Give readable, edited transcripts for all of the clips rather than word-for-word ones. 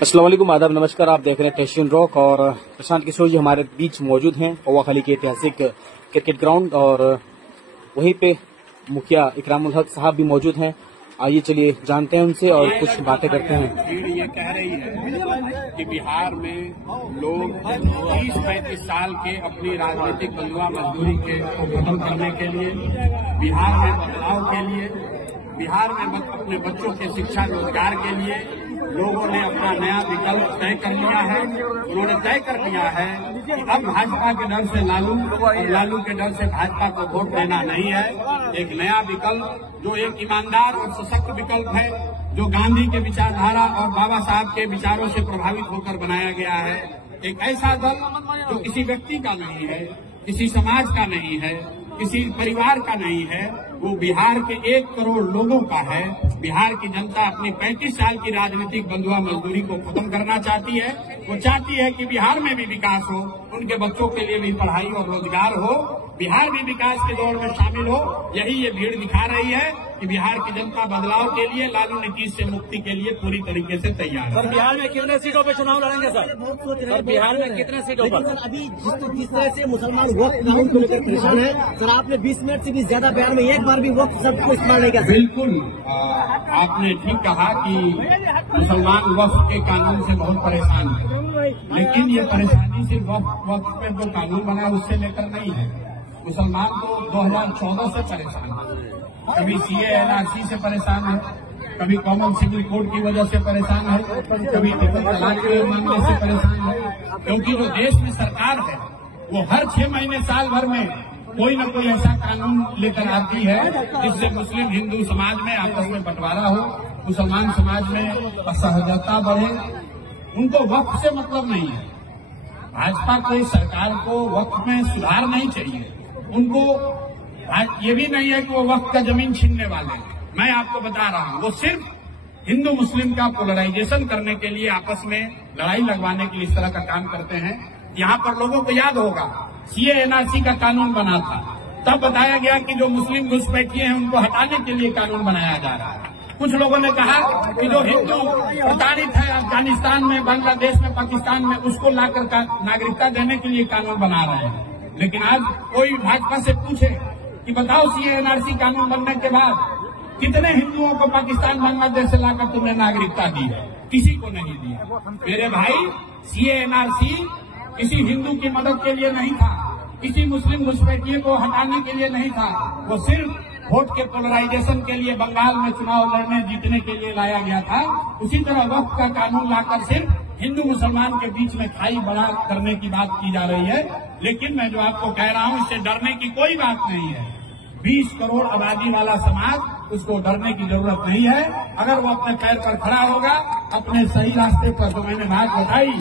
अस्सलाम वालेकुम, आदाब, नमस्कार। आप देख रहे हैं टेशन रॉक और प्रशांत किशोर जी हमारे बीच मौजूद हैं पौवा खाली के ऐतिहासिक क्रिकेट ग्राउंड और वहीं पे मुखिया इकरामुल हक साहब भी मौजूद हैं। आइए चलिए जानते हैं उनसे और कुछ बातें करते हैं। भीड़ ये कह रही है कि बिहार में लोग 30-35 साल के अपनी राजनीतिक बंधुआ मजदूरी के को खत्म करने के लिए, बिहार में बदलाव के लिए, बिहार में अपने बच्चों के शिक्षा रोजगार के लिए लोगों ने अपना नया विकल्प तय कर लिया है। उन्होंने तय कर लिया है कि अब भाजपा के डर से लालू और लालू के डर से भाजपा को वोट देना नहीं है। एक नया विकल्प जो एक ईमानदार और सशक्त विकल्प है, जो गांधी के विचारधारा और बाबा साहब के विचारों से प्रभावित होकर बनाया गया है। एक ऐसा दल जो किसी व्यक्ति का नहीं है, किसी समाज का नहीं है, किसी परिवार का नहीं है, वो बिहार के 1 करोड़ लोगों का है। बिहार की जनता अपनी 35 साल की राजनीतिक बंधुआ मजदूरी को खत्म करना चाहती है। वो चाहती है कि बिहार में भी विकास हो, उनके बच्चों के लिए भी पढ़ाई और रोजगार हो, बिहार भी विकास के दौर में शामिल हो। यही ये भीड़ दिखा रही है कि बिहार की जनता बदलाव के लिए, लालू नीतीश से मुक्ति के लिए पूरी तरीके से तैयार है। सर, बिहार में कितने सीटों पे चुनाव लड़ेंगे सर? सर, बिहार में कितने सीटों पर? अभी जिस तरह से मुसलमान वक्त कानून को लेकर परेशान है सर, आपने 20 मिनट से भी ज्यादा बयान में एक बार भी वक्त सबको इस्तेमाल नहीं किया। बिल्कुल, आपने ठीक कहा कि मुसलमान वक्फ के कानून से बहुत परेशान है, लेकिन ये परेशानी सिर्फ वक्फ पे जो कानून बना है उससे लेकर नहीं है। मुसलमान तो 2014 से परेशान है, कभी CA/NRC से परेशान है, कभी कॉमन सिविल कोड की वजह से परेशान है, कभी तलाक के मामले से परेशान है। क्योंकि जो देश में सरकार है वो हर 6 महीने साल भर में कोई न कोई ऐसा कानून लेकर आती है जिससे मुस्लिम हिंदू समाज में आपस में बंटवारा हो, मुसलमान समाज में असहजता बढ़े। उनको वक्फ से मतलब नहीं है। भाजपा को, सरकार को वक्फ में सुधार नहीं चाहिए। उनको ये भी नहीं है कि वो वक्फ का जमीन छीनने वाले हैं। मैं आपको बता रहा हूं, वो सिर्फ हिंदू मुस्लिम का पोलराइजेशन करने के लिए, आपस में लड़ाई लगवाने के लिए इस तरह का काम करते हैं। यहाँ पर लोगों को याद होगा CA/NRC का कानून बना था, तब बताया गया कि जो मुस्लिम घुसपैठिए हैं उनको हटाने के लिए कानून बनाया जा रहा है। कुछ लोगों ने कहा कि जो हिंदू प्रताड़ित है अफगानिस्तान में, बांग्लादेश में, पाकिस्तान में, उसको लाकर नागरिकता देने के लिए कानून बना रहे हैं। लेकिन आज कोई भाजपा से पूछे कि बताओ CA/NRC कानून बनने के बाद कितने हिंदुओं को पाकिस्तान, बांग्लादेश से लाकर तुमने नागरिकता दी है? किसी को नहीं दी। मेरे भाई, CA/NRC किसी हिंदू की मदद के लिए नहीं था, किसी मुस्लिम घुसपैठिए को हटाने के लिए नहीं था। वो सिर्फ वोट के पोलराइजेशन के लिए बंगाल में चुनाव लड़ने जीतने के लिए लाया गया था। उसी तरह वक्फ का कानून लाकर सिर्फ हिंदू मुसलमान के बीच में खाई बड़ा करने की बात की जा रही है। लेकिन मैं जो आपको कह रहा हूं, इससे डरने की कोई बात नहीं है। 20 करोड़ आबादी वाला समाज, उसको डरने की जरूरत नहीं है। अगर वो अपने पैर पर खड़ा होगा, अपने सही रास्ते पर, तो मैंने बात बताई,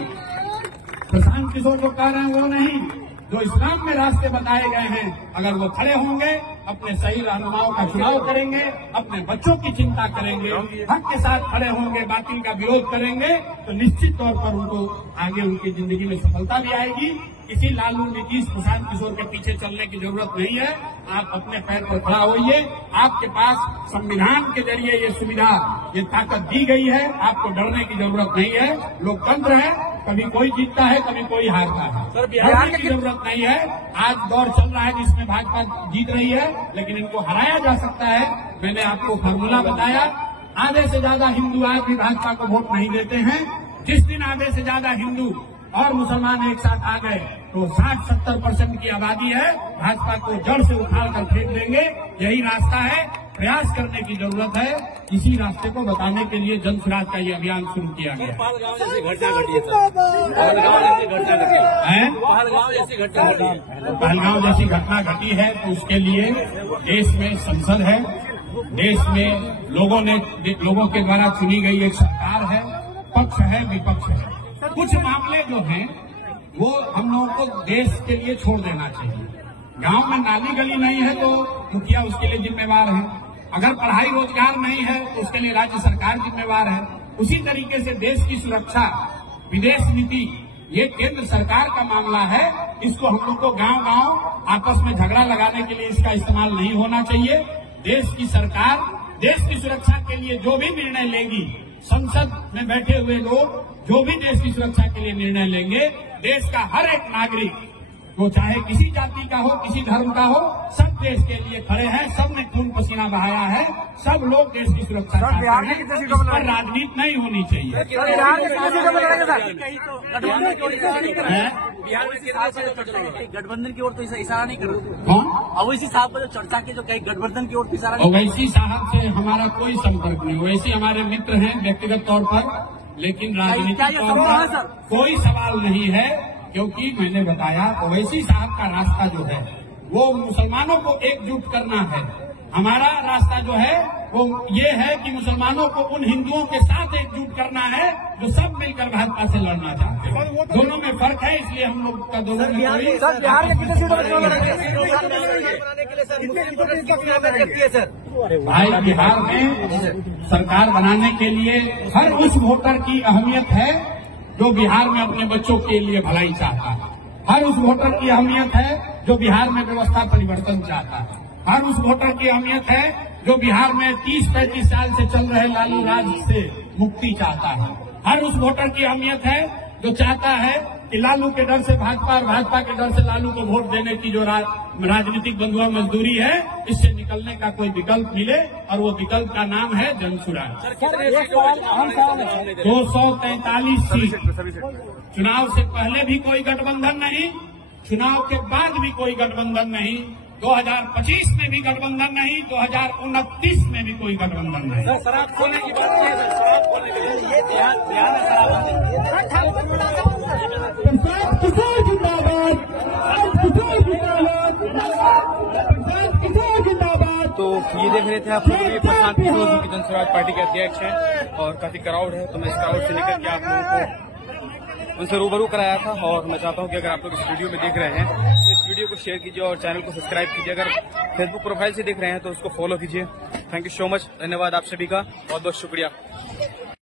प्रशांत किशोर जो कह रहे हैं वो नहीं, जो इस्लाम में रास्ते बताए गए हैं, अगर वो खड़े होंगे, अपने सही रहनुमाओं का चुनाव करेंगे, अपने बच्चों की चिंता करेंगे, हक के साथ खड़े होंगे, बातिल का विरोध करेंगे, तो निश्चित तौर पर उनको आगे उनकी जिंदगी में सफलता भी आएगी। किसी लालू नीतीश प्रशांत किशोर के पीछे चलने की जरूरत नहीं है। आप अपने पैर पर खड़ा होइए। आपके पास संविधान के जरिए ये सुविधा, ये ताकत दी गई है, आपको डरने की जरूरत नहीं है। लोकतंत्र है, कभी कोई जीतता है, कभी कोई हारता है। सर, बिहार की जरूरत नहीं है। आज दौर चल रहा है जिसमें भाजपा जीत रही है, लेकिन इनको हराया जा सकता है। मैंने आपको फार्मूला बताया। आधे से ज्यादा हिंदू आज भी भाजपा को वोट नहीं देते हैं। जिस दिन आधे से ज्यादा हिंदू और मुसलमान एक साथ आ गए तो 60-70% की आबादी है, भाजपा को जड़ से उखाड़ कर फेंक देंगे। यही रास्ता है, प्रयास करने की जरूरत है। इसी रास्ते को बताने के लिए जन स्वराज का ये अभियान शुरू किया गया। पहलगांव जैसी घटना घटी है सर, पहलगांव जैसी घटना घटी है, पहलगांव जैसी घटना घटी है, पहलगांव जैसी घटना घटी है, तो उसके लिए देश में संसद है, देश में लोगों के द्वारा चुनी गई एक सरकार है, पक्ष है, विपक्ष है। कुछ मामले जो हैं वो हम लोगों को देश के लिए छोड़ देना चाहिए। गांव में नाली गली नहीं है तो मुखिया उसके लिए जिम्मेवार है। अगर पढ़ाई रोजगार नहीं है तो उसके लिए राज्य सरकार जिम्मेवार है। उसी तरीके से देश की सुरक्षा, विदेश नीति, ये केंद्र सरकार का मामला है। इसको हम लोग को गांव-गांव आपस में झगड़ा लगाने के लिए इसका इस्तेमाल नहीं होना चाहिए। देश की सरकार देश की सुरक्षा के लिए जो भी निर्णय लेगी संसद में बैठे हुए लोग जो भी देश की सुरक्षा के लिए निर्णय लेंगे, देश का हर एक नागरिक, वो चाहे किसी जाति का हो, किसी धर्म का हो, सब देश के लिए खड़े हैं। सब ने खून पसीना बहाया है, सब लोग देश की सुरक्षा चाहते हैं। इस पर राजनीति नहीं होनी चाहिए। गठबंधन की ओर तो इशारा नहीं कर रहे। कौन? अवैसी साहब का जो चर्चा के जो कहीं गठबंधन की ओर तो इशारा नहीं। ओवैसी साहब से हमारा कोई संपर्क नहीं। ओवैसी हमारे मित्र हैं व्यक्तिगत तौर पर, लेकिन राजनीतिक तौर पर कोई सवाल नहीं है, क्योंकि मैंने बताया ओवैसी साहब का रास्ता जो है वो मुसलमानों को एकजुट करना है। हमारा रास्ता जो है वो ये है कि मुसलमानों को उन हिंदुओं के साथ एकजुट करना है जो सब मिलकर भाजपा से लड़ना चाहते हैं। दोनों में फर्क है, इसलिए हम लोग का दोनों में कोई भाई बिहार में सरकार बनाने के लिए हर उस वोटर की अहमियत है जो बिहार में अपने बच्चों के लिए भलाई चाहता है। हर उस वोटर की अहमियत है जो बिहार में व्यवस्था परिवर्तन चाहता है। हर उस वोटर की अहमियत है जो बिहार में 30-35 साल से चल रहे लालू राज से मुक्ति चाहता है। हर उस वोटर की अहमियत है जो चाहता है कि लालू के डर से भाजपा और भाजपा के डर से लालू को वोट देने की जो राजनीतिक बंधुआ मजदूरी है, इससे निकलने का कोई विकल्प मिले, और वो विकल्प का नाम है जनसुराज। 243 सीट। चुनाव से पहले भी कोई गठबंधन नहीं, चुनाव के बाद भी कोई गठबंधन नहीं, 2025 में भी गठबंधन नहीं, 2029 में भी कोई गठबंधन नहीं। शराब खोलने की बात नहीं है, शराब खोलने की तो ये देख रहे थे आप लोग, ये प्रशांत किशोर जो कि जनसुराज पार्टी के अध्यक्ष हैं, और काफी क्राउड है, तो मैं इस क्राउड से लेकर के आप लोगों को उनसे रूबरू कराया था। और मैं चाहता हूं कि अगर आप लोग इस वीडियो में देख रहे हैं तो इस वीडियो को शेयर कीजिए और चैनल को सब्सक्राइब कीजिए। अगर फेसबुक प्रोफाइल से देख रहे हैं तो उसको फॉलो कीजिए। थैंक यू सो मच, धन्यवाद आप सभी का, बहुत बहुत शुक्रिया।